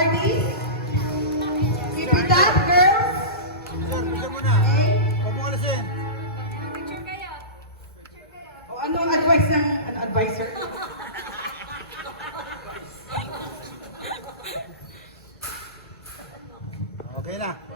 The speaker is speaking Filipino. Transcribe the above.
awardees. Keep it up, girls. Sir, bisa mo na. Okay. Huwag mo alisin. O, ano ang advice ng advisor? Okay na.